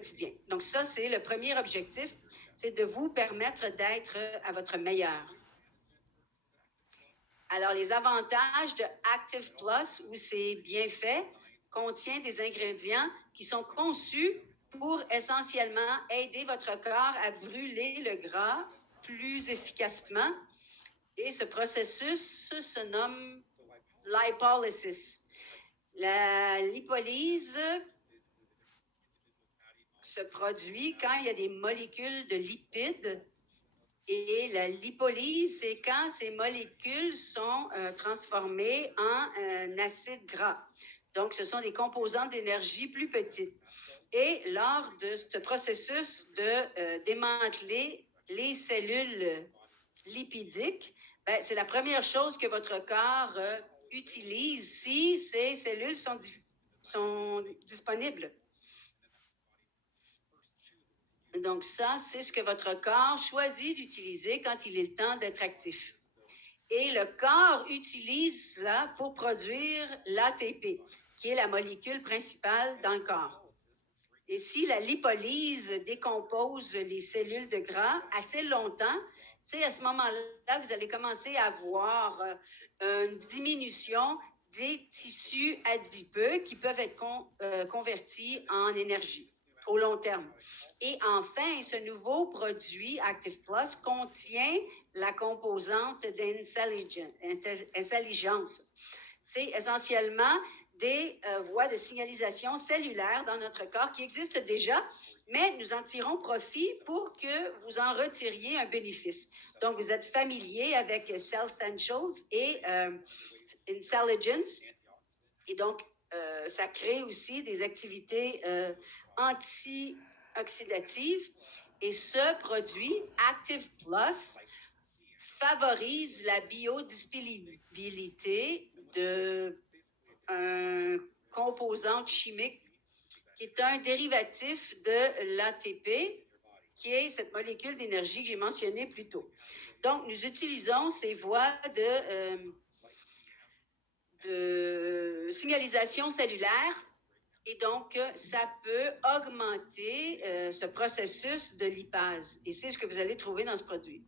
quotidien. Donc ça, c'est le premier objectif, c'est de vous permettre d'être à votre meilleur. Alors, les avantages de Active Plus, où c'est bien fait, contient des ingrédients qui sont conçus pour essentiellement aider votre corps à brûler le gras plus efficacement. Et ce processus se nomme lipolysis. La lipolyse se produit quand il y a des molécules de lipides. Et la lipolyse, c'est quand ces molécules sont transformées en acide gras. Donc, ce sont des composantes d'énergie plus petites. Et lors de ce processus de démanteler les cellules lipidiques, c'est la première chose que votre corps utilise si ces cellules sont disponibles. Donc ça, c'est ce que votre corps choisit d'utiliser quand il est le temps d'être actif. Et le corps utilise ça pour produire l'ATP, qui est la molécule principale dans le corps. Et si la lipolyse décompose les cellules de gras assez longtemps, c'est à ce moment-là que vous allez commencer à voir une diminution des tissus adipeux qui peuvent être convertis en énergie au long terme. Et enfin, ce nouveau produit Active Plus contient la composante d'intelligence. C'est essentiellement des voies de signalisation cellulaire dans notre corps qui existent déjà, mais nous en tirons profit pour que vous en retiriez un bénéfice. Donc, vous êtes familier avec Cell Essentials et Intelligence. Et donc, ça crée aussi des activités antioxydatives. Et ce produit, Active Plus, favorise la biodisponibilité d'un composante chimique qui est un dérivatif de l'ATP, qui est cette molécule d'énergie que j'ai mentionnée plus tôt. Donc, nous utilisons ces voies de signalisation cellulaire et donc, ça peut augmenter ce processus de lipase. Et c'est ce que vous allez trouver dans ce produit.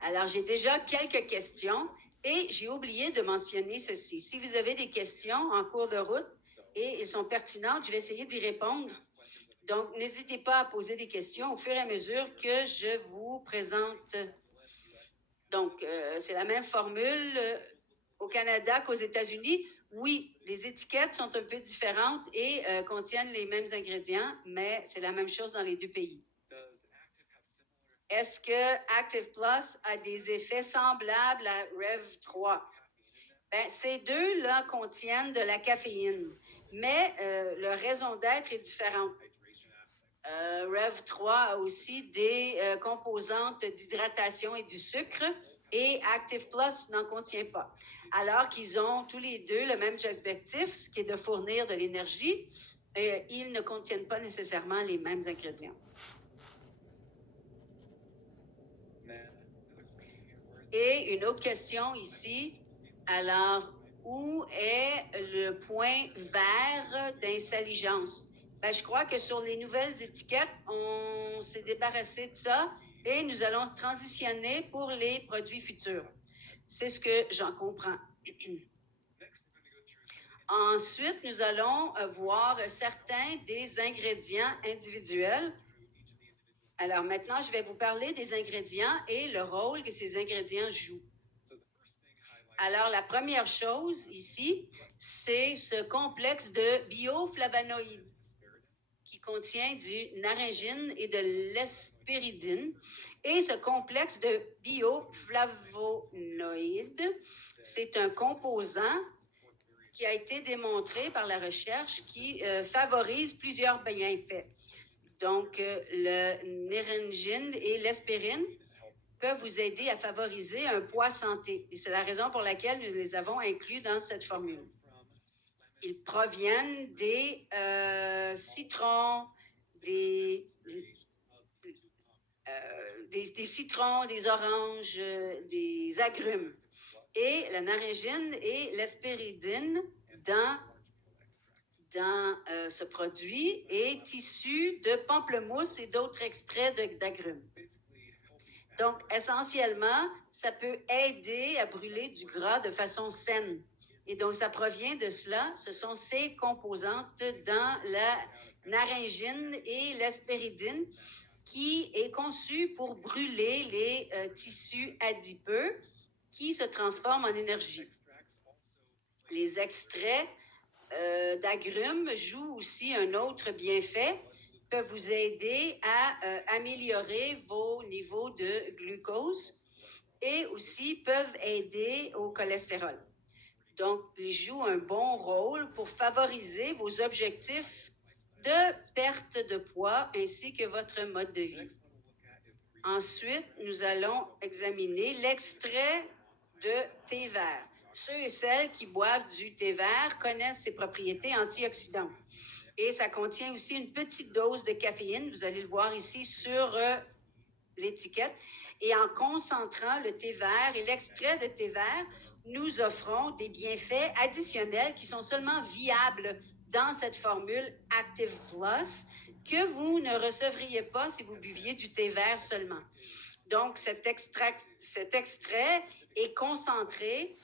Alors, j'ai déjà quelques questions et j'ai oublié de mentionner ceci. Si vous avez des questions en cours de route et elles sont pertinentes, je vais essayer d'y répondre. Donc, n'hésitez pas à poser des questions au fur et à mesure que je vous présente. Donc, c'est la même formule au Canada qu'aux États-Unis. Oui, les étiquettes sont un peu différentes et contiennent les mêmes ingrédients, mais c'est la même chose dans les deux pays. Est-ce que Active Plus a des effets semblables à Rev3? Ces deux-là contiennent de la caféine, mais leur raison d'être est différente. Rev3 a aussi des composantes d'hydratation et du sucre et Active Plus n'en contient pas. Alors qu'ils ont tous les deux le même objectif, ce qui est de fournir de l'énergie, et ils ne contiennent pas nécessairement les mêmes ingrédients. Et une autre question ici. Alors, où est le point vert d'intelligence? Je crois que sur les nouvelles étiquettes, on s'est débarrassé de ça et nous allons transitionner pour les produits futurs. C'est ce que j'en comprends. Ensuite, nous allons voir certains des ingrédients individuels. Alors maintenant, je vais vous parler des ingrédients et le rôle que ces ingrédients jouent. Alors, la première chose ici, c'est ce complexe de bioflavonoïdes qui contient du naringine et de l'hespéridine. Et ce complexe de bioflavonoïdes, c'est un composant qui a été démontré par la recherche qui favorise plusieurs bienfaits. Donc, le naringine et l'hespérine peuvent vous aider à favoriser un poids santé. Et c'est la raison pour laquelle nous les avons inclus dans cette formule. Ils proviennent des citrons, des citrons, des oranges, des agrumes. Et la naringine et l'hespéridine dans dans ce produit est issu de pamplemousse et d'autres extraits d'agrumes. Donc, essentiellement, ça peut aider à brûler du gras de façon saine. Et donc, ça provient de cela. Ce sont ces composantes dans la naringine et l'hespéridine qui est conçue pour brûler les tissus adipeux qui se transforment en énergie. Les extraits d'agrumes jouent aussi un autre bienfait, peuvent vous aider à améliorer vos niveaux de glucose et aussi peuvent aider au cholestérol. Donc, ils jouent un bon rôle pour favoriser vos objectifs de perte de poids ainsi que votre mode de vie. Ensuite, nous allons examiner l'extrait de thé vert. Ceux et celles qui boivent du thé vert connaissent ses propriétés antioxydantes. Et ça contient aussi une petite dose de caféine, vous allez le voir ici sur l'étiquette. Et en concentrant le thé vert et l'extrait de thé vert, nous offrons des bienfaits additionnels qui sont seulement viables dans cette formule Active Plus que vous ne recevriez pas si vous buviez du thé vert seulement. Donc, cet extrait est concentré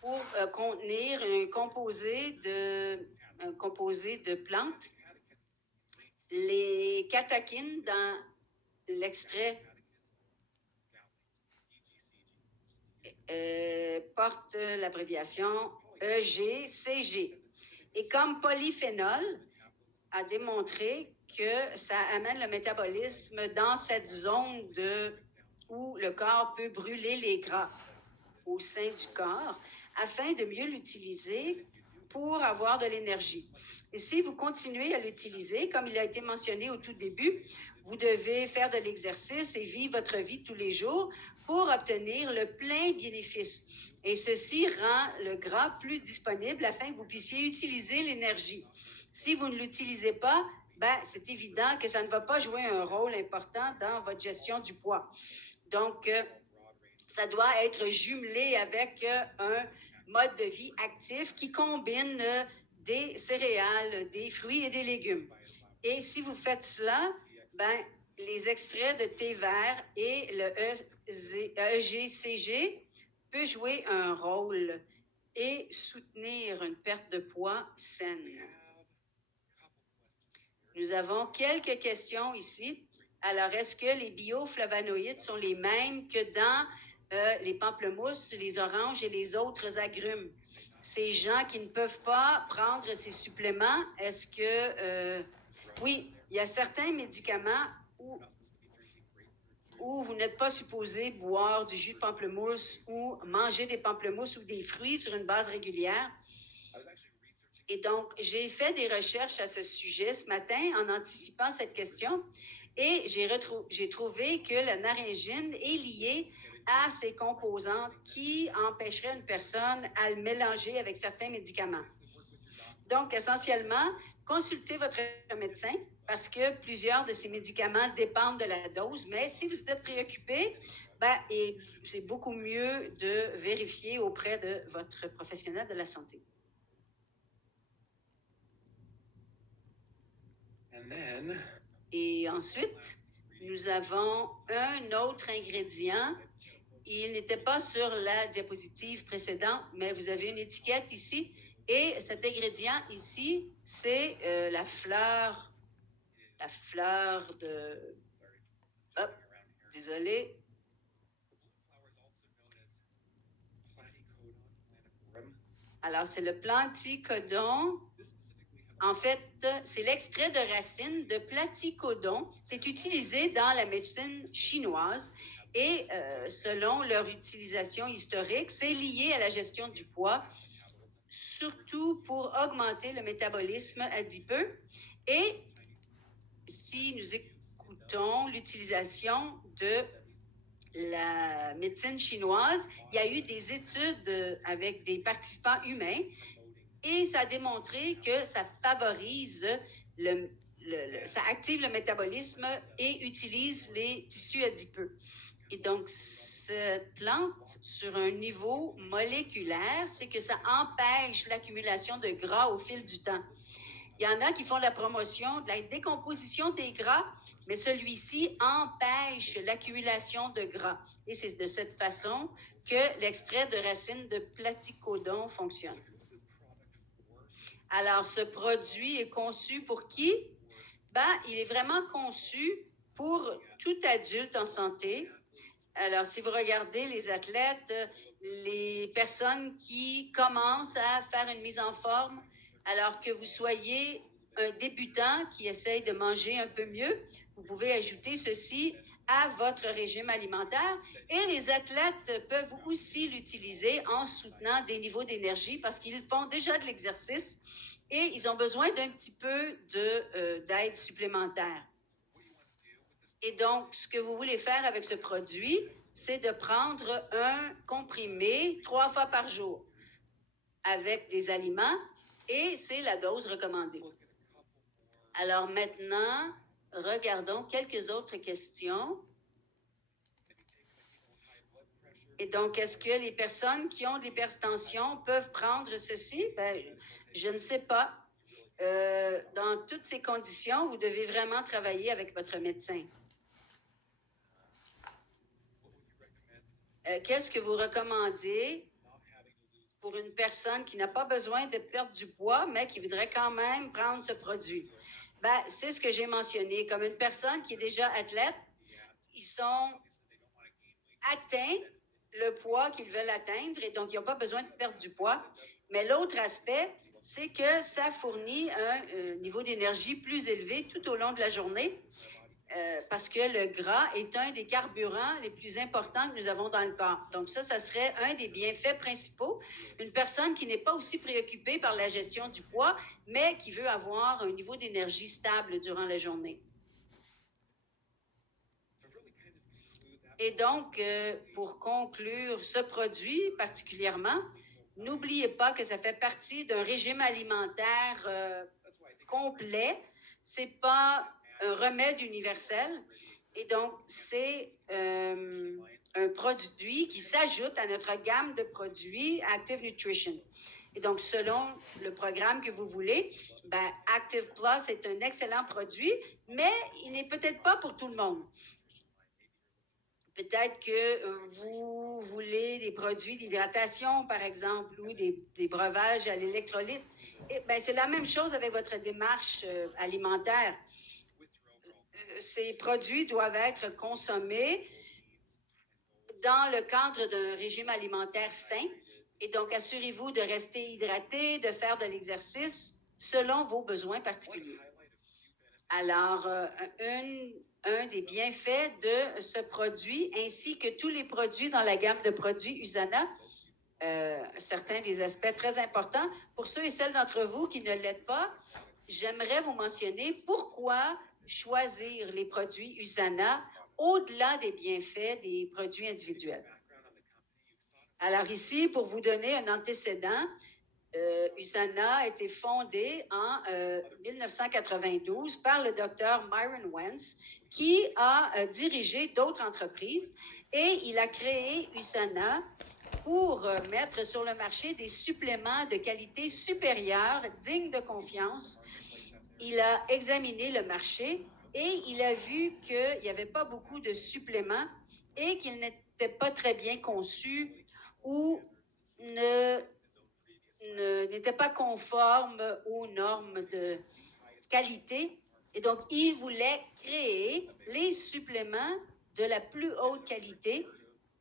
pour contenir un composé de plantes. Les catechines dans l'extrait portent l'abréviation EGCG. Et comme polyphénol a démontré que ça amène le métabolisme dans cette zone où le corps peut brûler les gras au sein du corps afin de mieux l'utiliser pour avoir de l'énergie. Et si vous continuez à l'utiliser, comme il a été mentionné au tout début, vous devez faire de l'exercice et vivre votre vie tous les jours pour obtenir le plein bénéfice. Et ceci rend le gras plus disponible afin que vous puissiez utiliser l'énergie. Si vous ne l'utilisez pas, c'est évident que ça ne va pas jouer un rôle important dans votre gestion du poids. Donc, ça doit être jumelé avec un mode de vie actif qui combine des céréales, des fruits et des légumes. Et si vous faites cela, les extraits de thé vert et le EGCG peuvent jouer un rôle et soutenir une perte de poids saine. Nous avons quelques questions ici. Alors, est-ce que les bioflavonoïdes sont les mêmes que dans les pamplemousses, les oranges et les autres agrumes? Ces gens qui ne peuvent pas prendre ces suppléments, est-ce que... oui, il y a certains médicaments où vous n'êtes pas supposé boire du jus de pamplemousse ou manger des pamplemousses ou des fruits sur une base régulière. Et donc, j'ai fait des recherches à ce sujet ce matin en anticipant cette question et j'ai trouvé que la naringine est liée à ces composantes qui empêcheraient une personne à le mélanger avec certains médicaments. Donc, essentiellement, consultez votre médecin parce que plusieurs de ces médicaments dépendent de la dose, mais si vous êtes préoccupé, c'est beaucoup mieux de vérifier auprès de votre professionnel de la santé. Et ensuite, nous avons un autre ingrédient. Il n'était pas sur la diapositive précédente, mais vous avez une étiquette ici. Et cet ingrédient ici, c'est la fleur de... Oh, désolé. Alors, c'est le platycodon. En fait, c'est l'extrait de racine de platycodon. C'est utilisé dans la médecine chinoise et selon leur utilisation historique, c'est lié à la gestion du poids, surtout pour augmenter le métabolisme adipeux. Et si nous écoutons l'utilisation de la médecine chinoise, il y a eu des études avec des participants humains et ça a démontré que ça favorise ça active le métabolisme et utilise les tissus adipeux. Et donc, cette plante, sur un niveau moléculaire, c'est que ça empêche l'accumulation de gras au fil du temps. Il y en a qui font la promotion de la décomposition des gras, mais celui-ci empêche l'accumulation de gras. Et c'est de cette façon que l'extrait de racine de platycodon fonctionne. Alors, ce produit est conçu pour qui? Il est vraiment conçu pour tout adulte en santé. Alors, si vous regardez les athlètes, les personnes qui commencent à faire une mise en forme, alors que vous soyez un débutant qui essaye de manger un peu mieux, vous pouvez ajouter ceci à votre régime alimentaire. Et les athlètes peuvent aussi l'utiliser en soutenant des niveaux d'énergie parce qu'ils font déjà de l'exercice et ils ont besoin d'un petit peu d'aide supplémentaire. Et donc, ce que vous voulez faire avec ce produit, c'est de prendre un comprimé 3 fois par jour avec des aliments et c'est la dose recommandée. Alors maintenant, regardons quelques autres questions. Et donc, est-ce que les personnes qui ont de l'hypertension peuvent prendre ceci? Je ne sais pas. Dans toutes ces conditions, vous devez vraiment travailler avec votre médecin. Qu'est-ce que vous recommandez pour une personne qui n'a pas besoin de perdre du poids, mais qui voudrait quand même prendre ce produit? C'est ce que j'ai mentionné. Comme une personne qui est déjà athlète, ils sont atteints le poids qu'ils veulent atteindre et donc ils n'ont pas besoin de perdre du poids. Mais l'autre aspect, c'est que ça fournit un niveau d'énergie plus élevé tout au long de la journée parce que le gras est un des carburants les plus importants que nous avons dans le corps. Donc ça serait un des bienfaits principaux. Une personne qui n'est pas aussi préoccupée par la gestion du poids, mais qui veut avoir un niveau d'énergie stable durant la journée. Et donc, pour conclure ce produit particulièrement, n'oubliez pas que ça fait partie d'un régime alimentaire complet. C'est pas un remède universel. Et donc, c'est un produit qui s'ajoute à notre gamme de produits Active Nutrition. Et donc, selon le programme que vous voulez, Active Plus est un excellent produit, mais il n'est peut-être pas pour tout le monde. Peut-être que vous voulez des produits d'hydratation, par exemple, ou des breuvages à l'électrolyte. C'est la même chose avec votre démarche alimentaire. Ces produits doivent être consommés dans le cadre d'un régime alimentaire sain. Et donc, assurez-vous de rester hydraté, de faire de l'exercice selon vos besoins particuliers. Alors, un des bienfaits de ce produit, ainsi que tous les produits dans la gamme de produits USANA, certains des aspects très importants. Pour ceux et celles d'entre vous qui ne l'aident pas, j'aimerais vous mentionner pourquoi choisir les produits USANA au-delà des bienfaits des produits individuels. Alors ici, pour vous donner un antécédent, USANA a été fondée en 1992 par le docteur Myron Wentz, qui a dirigé d'autres entreprises et il a créé USANA pour mettre sur le marché des suppléments de qualité supérieure, dignes de confiance. Il a examiné le marché et il a vu qu'il n'y avait pas beaucoup de suppléments et qu'ils n'étaient pas très bien conçus ou n'étaient pas conformes aux normes de qualité. Et donc, il voulait créer les suppléments de la plus haute qualité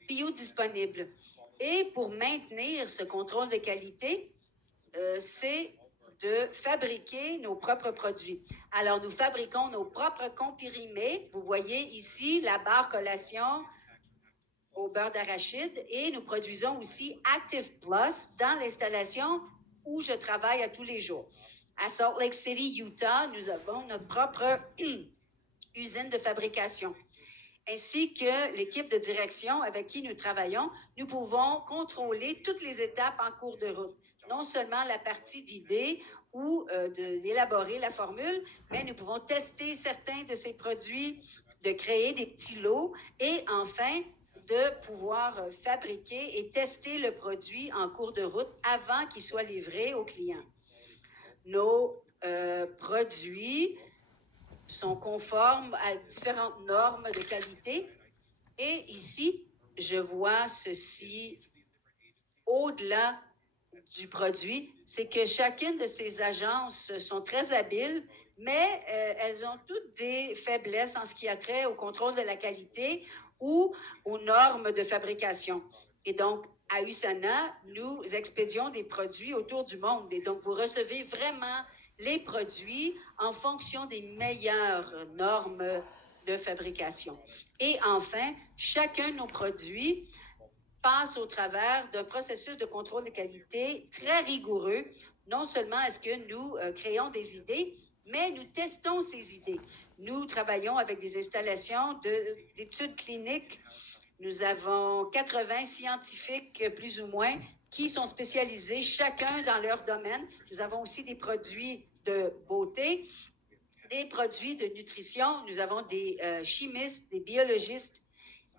biodisponibles. Et pour maintenir ce contrôle de qualité, c'est de fabriquer nos propres produits. Alors, nous fabriquons nos propres comprimés. Vous voyez ici la barre collation au beurre d'arachide et nous produisons aussi Active Plus dans l'installation où je travaille à tous les jours. À Salt Lake City, Utah, nous avons notre propre usine de fabrication. Ainsi que l'équipe de direction avec qui nous travaillons, nous pouvons contrôler toutes les étapes en cours de route. Non seulement la partie d'idée ou d'élaborer la formule, mais nous pouvons tester certains de ces produits, de créer des petits lots et enfin de pouvoir fabriquer et tester le produit en cours de route avant qu'il soit livré aux clients. Nos produits sont conformes à différentes normes de qualité. Et ici, je vois ceci au-delà du produit, c'est que chacune de ces agences sont très habiles, mais elles ont toutes des faiblesses en ce qui a trait au contrôle de la qualité ou aux normes de fabrication. Et donc, à USANA, nous expédions des produits autour du monde. Et donc, vous recevez vraiment les produits en fonction des meilleures normes de fabrication. Et enfin, chacun de nos produits passe au travers d'un processus de contrôle de qualité très rigoureux. Non seulement est-ce que nous créons des idées, mais nous testons ces idées. Nous travaillons avec des installations d'études cliniques. Nous avons 80 scientifiques, plus ou moins, qui sont spécialisés chacun dans leur domaine. Nous avons aussi des produits de beauté, des produits de nutrition. Nous avons des chimistes, des biologistes,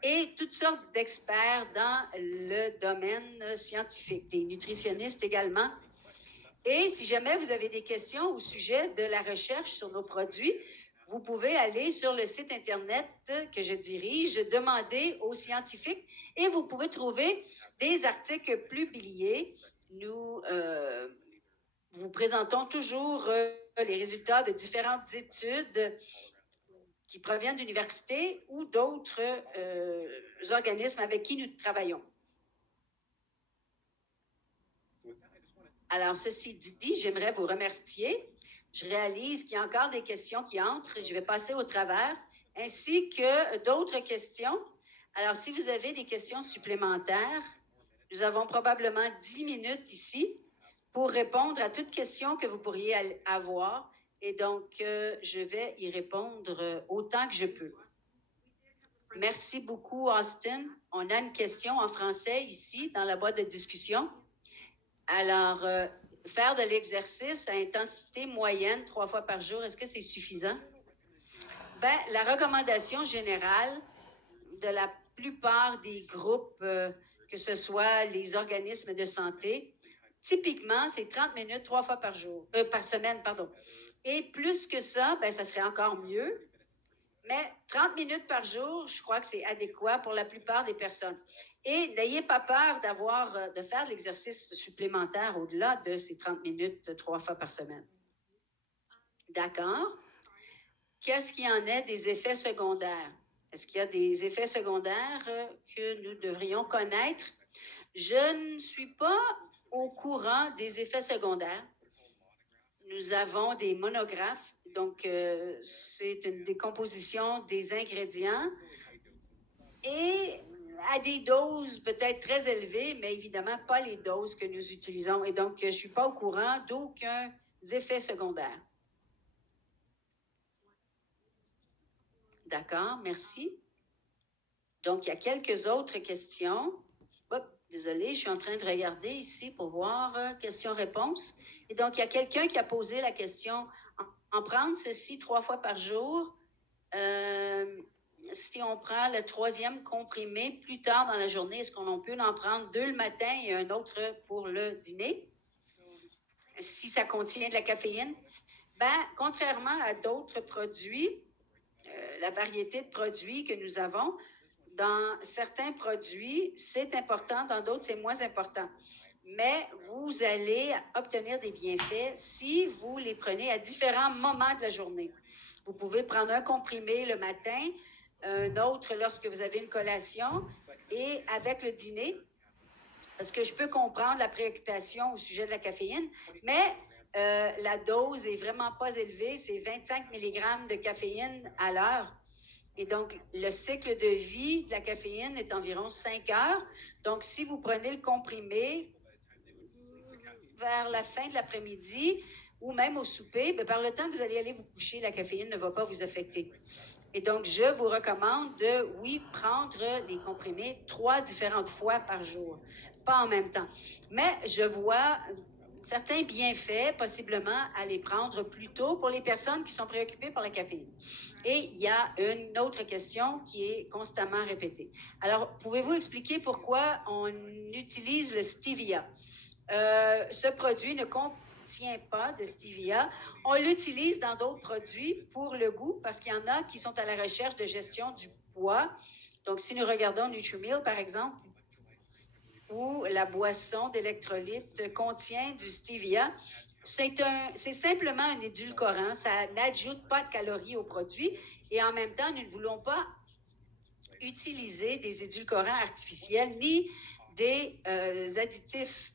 et toutes sortes d'experts dans le domaine scientifique, des nutritionnistes également. Et si jamais vous avez des questions au sujet de la recherche sur nos produits, vous pouvez aller sur le site Internet que je dirige, demander aux scientifiques et vous pouvez trouver des articles publiés. Nous vous présentons toujours les résultats de différentes études qui proviennent d'universités ou d'autres organismes avec qui nous travaillons. Alors, ceci dit, j'aimerais vous remercier. Je réalise qu'il y a encore des questions qui entrent. Je vais passer au travers, ainsi que d'autres questions. Alors, si vous avez des questions supplémentaires, nous avons probablement 10 minutes ici pour répondre à toute question que vous pourriez avoir. Et donc, je vais y répondre autant que je peux. Merci beaucoup, Austin. On a une question en français ici, dans la boîte de discussion. Alors, faire de l'exercice à intensité moyenne 3 fois par jour, est-ce que c'est suffisant? Bien, la recommandation générale de la plupart des groupes, que ce soit les organismes de santé, typiquement, c'est 30 minutes 3 fois par jour, par semaine, pardon. Et plus que ça, bien, ça serait encore mieux. Mais 30 minutes par jour, je crois que c'est adéquat pour la plupart des personnes. Et n'ayez pas peur de faire de l'exercice supplémentaire au-delà de ces 30 minutes 3 fois par semaine. D'accord? Qu'est-ce qu'il y en est des effets secondaires? Est-ce qu'il y a des effets secondaires que nous devrions connaître? Je ne suis pas au courant des effets secondaires. Nous avons des monographes, donc c'est une décomposition des ingrédients et à des doses peut-être très élevées, mais évidemment pas les doses que nous utilisons. Et donc, je ne suis pas au courant d'aucun effet secondaire. D'accord, merci. Donc, il y a quelques autres questions. Désolée, je suis en train de regarder ici pour voir questions-réponses. Et donc, il y a quelqu'un qui a posé la question, en prendre ceci 3 fois par jour, si on prend le 3e comprimé plus tard dans la journée, est-ce qu'on peut en prendre 2 le matin et un autre pour le dîner? Si ça contient de la caféine? Ben, contrairement à d'autres produits, la variété de produits que nous avons, dans certains produits, c'est important, dans d'autres, c'est moins important. Mais vous allez obtenir des bienfaits si vous les prenez à différents moments de la journée. Vous pouvez prendre un comprimé le matin, un autre lorsque vous avez une collation et avec le dîner, parce que je peux comprendre la préoccupation au sujet de la caféine, mais la dose est vraiment pas élevée, c'est 25 mg de caféine à l'heure. Et donc, le cycle de vie de la caféine est environ 5 heures. Donc, si vous prenez le comprimé vers la fin de l'après-midi ou même au souper, bien, par le temps que vous allez aller vous coucher, la caféine ne va pas vous affecter. Et donc, je vous recommande de, oui, prendre les comprimés 3 différentes fois par jour, pas en même temps. Mais je vois certains bienfaits, possiblement, à les prendre plus tôt pour les personnes qui sont préoccupées par la caféine. Et il y a une autre question qui est constamment répétée. Alors, pouvez-vous expliquer pourquoi on utilise le stevia? Ce produit ne contient pas de stevia. On l'utilise dans d'autres produits pour le goût parce qu'il y en a qui sont à la recherche de gestion du poids. Donc, si nous regardons Nutrimil, par exemple, où la boisson d'électrolyte contient du stevia, c'est simplement un édulcorant. Ça n'ajoute pas de calories au produit et en même temps, nous ne voulons pas utiliser des édulcorants artificiels ni des additifs.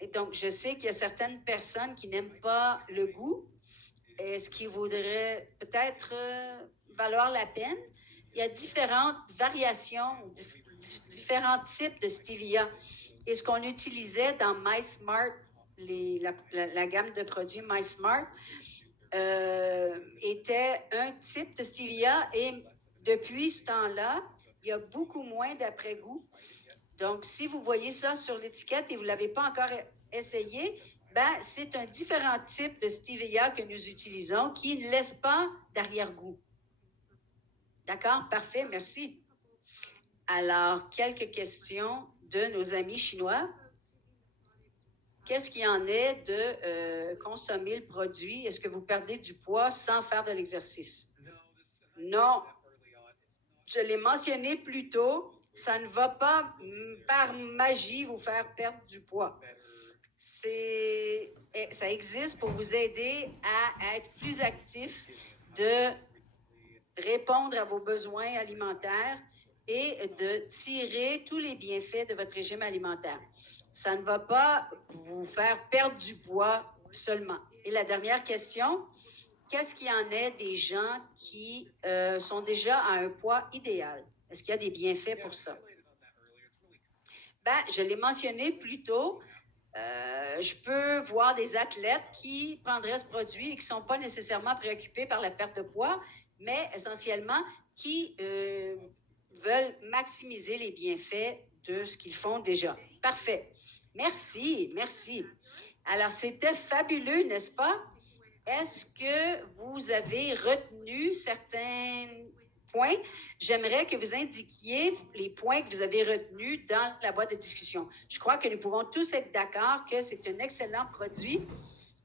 Et donc, je sais qu'il y a certaines personnes qui n'aiment pas le goût, et ce qui voudrait peut-être valoir la peine. Il y a différentes variations, différents types de stevia. Et ce qu'on utilisait dans MySmart, la gamme de produits MySmart, était un type de stevia et depuis ce temps-là, il y a beaucoup moins d'après-goût. Donc, si vous voyez ça sur l'étiquette et vous ne l'avez pas encore essayé, ben, c'est un différent type de stevia que nous utilisons qui ne laisse pas d'arrière-goût. D'accord? Parfait, merci. Alors, quelques questions de nos amis chinois. Qu'est-ce qu'il y en est de consommer le produit? Est-ce que vous perdez du poids sans faire de l'exercice? Non. Je l'ai mentionné plus tôt, ça ne va pas par magie vous faire perdre du poids. Ça existe pour vous aider à être plus actif, de répondre à vos besoins alimentaires et de tirer tous les bienfaits de votre régime alimentaire. Ça ne va pas vous faire perdre du poids seulement. Et la dernière question, qu'est-ce qu'il y en est des gens qui sont déjà à un poids idéal? Est-ce qu'il y a des bienfaits pour ça? Ben, je l'ai mentionné plus tôt. Je peux voir des athlètes qui prendraient ce produit et qui ne sont pas nécessairement préoccupés par la perte de poids, mais essentiellement qui veulent maximiser les bienfaits de ce qu'ils font déjà. Parfait. Merci, merci. Alors, c'était fabuleux, n'est-ce pas? Est-ce que vous avez retenu certains points? J'aimerais que vous indiquiez les points que vous avez retenus dans la boîte de discussion. Je crois que nous pouvons tous être d'accord que c'est un excellent produit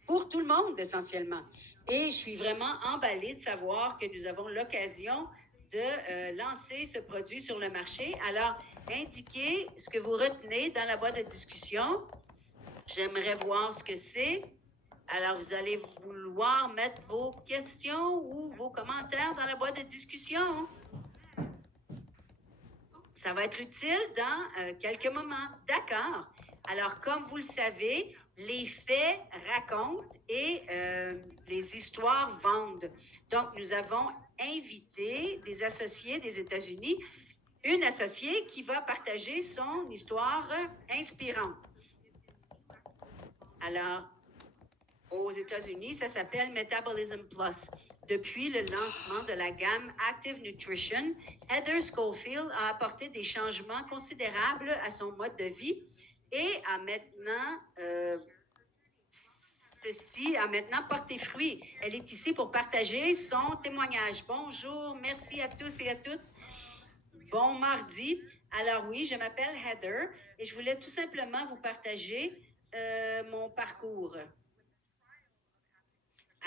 pour tout le monde, essentiellement. Et je suis vraiment emballée de savoir que nous avons l'occasion de lancer ce produit sur le marché. Alors, indiquez ce que vous retenez dans la boîte de discussion. J'aimerais voir ce que c'est. Alors, vous allez vouloir mettre vos questions ou vos commentaires dans la boîte de discussion. Ça va être utile dans quelques moments. D'accord. Alors, comme vous le savez, les faits racontent et les histoires vendent. Donc, nous avons invité des associés des États-Unis, une associée qui va partager son histoire inspirante. Alors, aux États-Unis, ça s'appelle Metabolism Plus. Depuis le lancement de la gamme Active Nutrition, Heather Schofield a apporté des changements considérables à son mode de vie et a maintenant, ceci a maintenant porté fruit. Elle est ici pour partager son témoignage. Bonjour, merci à tous et à toutes. Bon mardi. Alors oui, je m'appelle Heather et je voulais tout simplement vous partager mon parcours.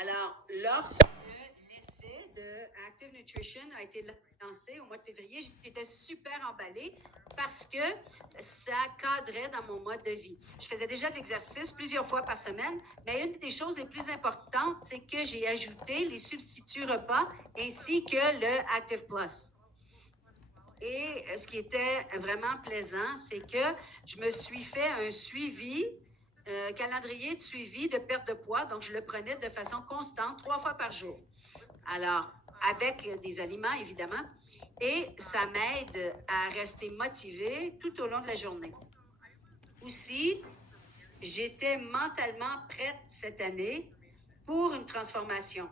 Alors, lorsque l'essai de Active Nutrition a été lancé au mois de février, j'étais super emballée parce que ça cadrait dans mon mode de vie. Je faisais déjà de l'exercice plusieurs fois par semaine, mais une des choses les plus importantes, c'est que j'ai ajouté les substituts repas ainsi que le Active Plus. Et ce qui était vraiment plaisant, c'est que je me suis fait un suivi calendrier de suivi de perte de poids, donc je le prenais de façon constante 3 fois par jour. Alors, avec des aliments, évidemment, et ça m'aide à rester motivée tout au long de la journée. Aussi, j'étais mentalement prête cette année pour une transformation.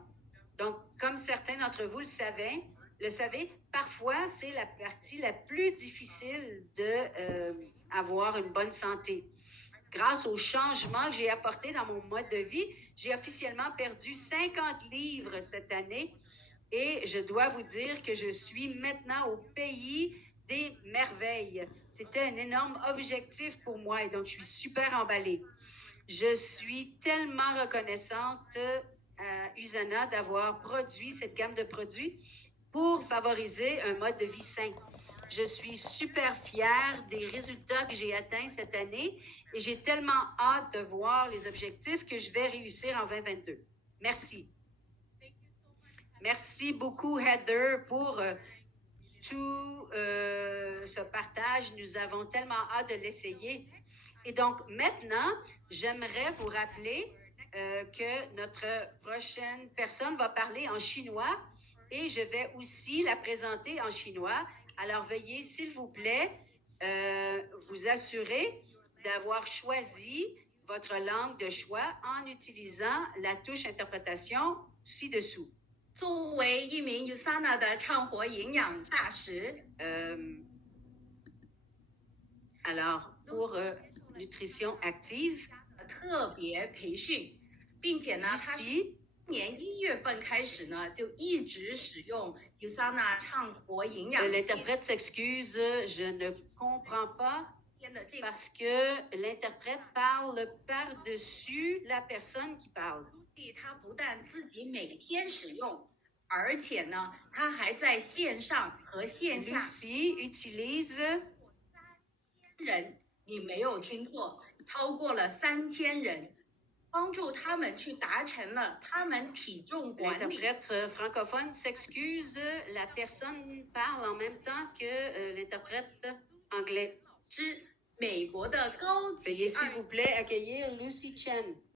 Donc, comme certains d'entre vous le savez, parfois, c'est la partie la plus difficile d'avoir une bonne santé. Grâce aux changements que j'ai apportés dans mon mode de vie, j'ai officiellement perdu 50 livres cette année et je dois vous dire que je suis maintenant au pays des merveilles. C'était un énorme objectif pour moi et donc je suis super emballée. Je suis tellement reconnaissante à USANA d'avoir produit cette gamme de produits pour favoriser un mode de vie sain. Je suis super fière des résultats que j'ai atteints cette année et j'ai tellement hâte de voir les objectifs que je vais réussir en 2022. Merci. Merci beaucoup, Heather, pour tout ce partage. Nous avons tellement hâte de l'essayer. Et donc, maintenant, j'aimerais vous rappeler que notre prochaine personne va parler en chinois et je vais aussi la présenter en chinois. Alors, veuillez, s'il vous plaît, vous assurer d'avoir choisi votre langue de choix en utilisant la touche interprétation ci-dessous. 作为一名 USANA 的畅活营养大使， Alors, pour nutrition active, 特别培训，并且呢，他 Lucie, 今年1月份开始呢，就一直使用 USANA 畅活营养系 l'interprète s'excuse, je ne comprends pas 列的这个 parce que l'interprète parle par-dessus la personne qui parle. 他不但自己每天使用，而且呢，他还在线上和线下 Lucie utilise 人，你没有听错，超过了3000人，帮助他们去达成了他们体重管理。 l'interprète francophone s'excuse, la personne parle en même temps que l'interprète anglais. 之美国的高级 Veuillez s'il vous plaît accueillir Lucy Chen.